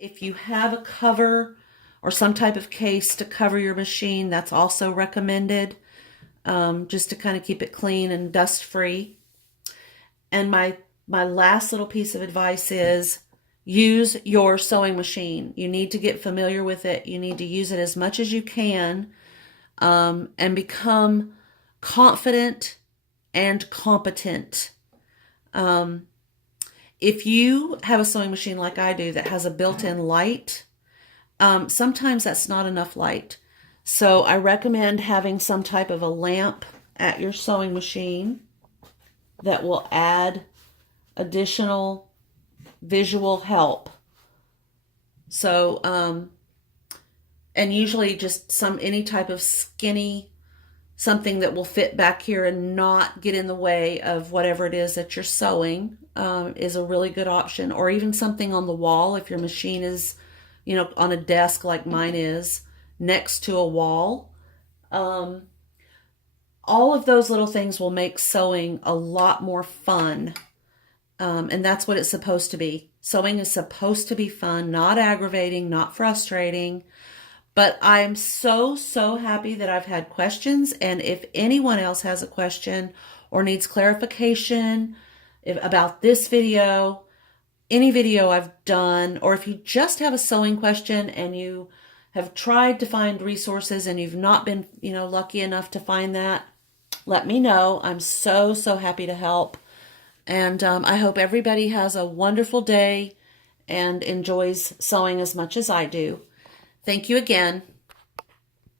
If you have a cover or some type of case to cover your machine, that's also recommended, just to kind of keep it clean and dust free. And my last little piece of advice is use your sewing machine. You need to get familiar with it. You need to use it as much as you can, and become confident and competent. If you have a sewing machine like I do that has a built-in light, sometimes that's not enough light. So I recommend having some type of a lamp at your sewing machine that will add additional visual help. So, and usually just any type of skinny, something that will fit back here and not get in the way of whatever it is that you're sewing, is a really good option. Or even something on the wall if your machine is, on a desk like mine is, next to a wall. All of those little things will make sewing a lot more fun. And that's what it's supposed to be. Sewing is supposed to be fun, not aggravating, not frustrating. But I'm so, so happy that I've had questions. And if anyone else has a question or needs clarification about this video, any video I've done, or if you just have a sewing question and you have tried to find resources and you've not been, lucky enough to find that, let me know. I'm so, so happy to help. And I hope everybody has a wonderful day and enjoys sewing as much as I do. Thank you again.